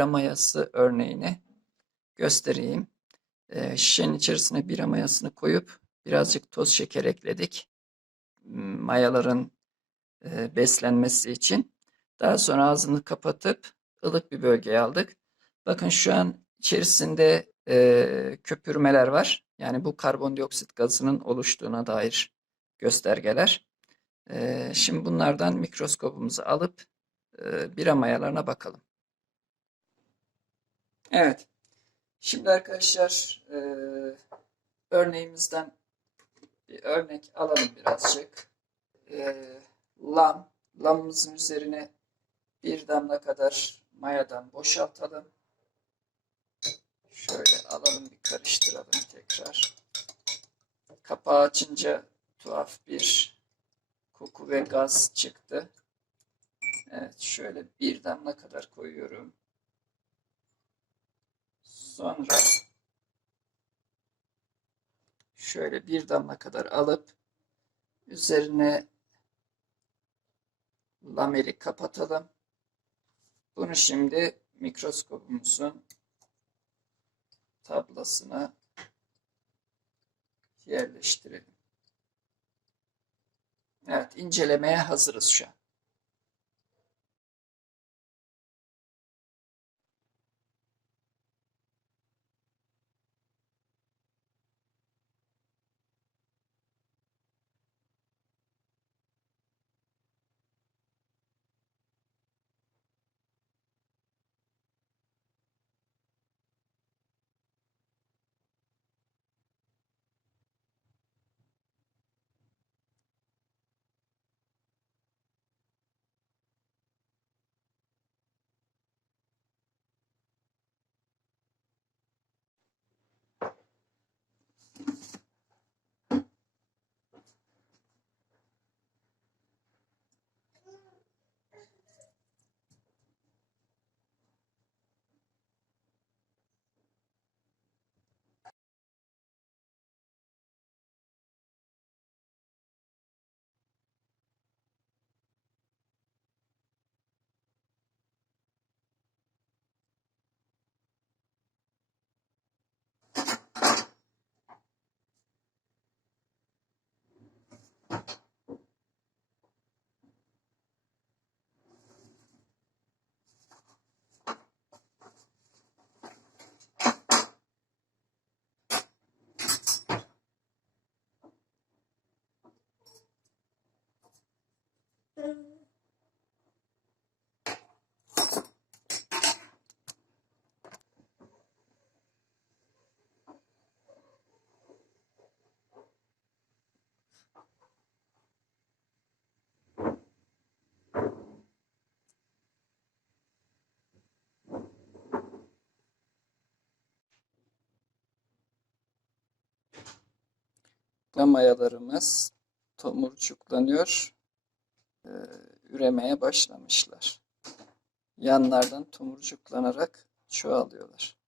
bira mayası örneğini göstereyim. Ee, şişenin içerisine bira mayasını koyup birazcık toz şeker ekledik. M- Mayaların e, beslenmesi için. Daha sonra ağzını kapatıp ılık bir bölgeye aldık. Bakın şu an içerisinde e, köpürmeler var. Yani bu karbondioksit gazının oluştuğuna dair göstergeler. E, şimdi bunlardan mikroskopumuzu alıp e, bira mayalarına bakalım. Evet. Şimdi arkadaşlar e, örneğimizden bir örnek alalım birazcık. E, lam, lamımızın üzerine bir damla kadar mayadan boşaltalım. Şöyle alalım bir karıştıralım tekrar. Kapağı açınca tuhaf bir koku ve gaz çıktı. Evet şöyle bir damla kadar koyuyorum. Sonra şöyle bir damla kadar alıp üzerine lameli kapatalım. Bunu şimdi mikroskopumuzun tablasına yerleştirelim. Evet, incelemeye hazırız şu an. Mayalarımız tomurcuklanıyor, e, üremeye başlamışlar. Yanlardan tomurcuklanarak çoğalıyorlar.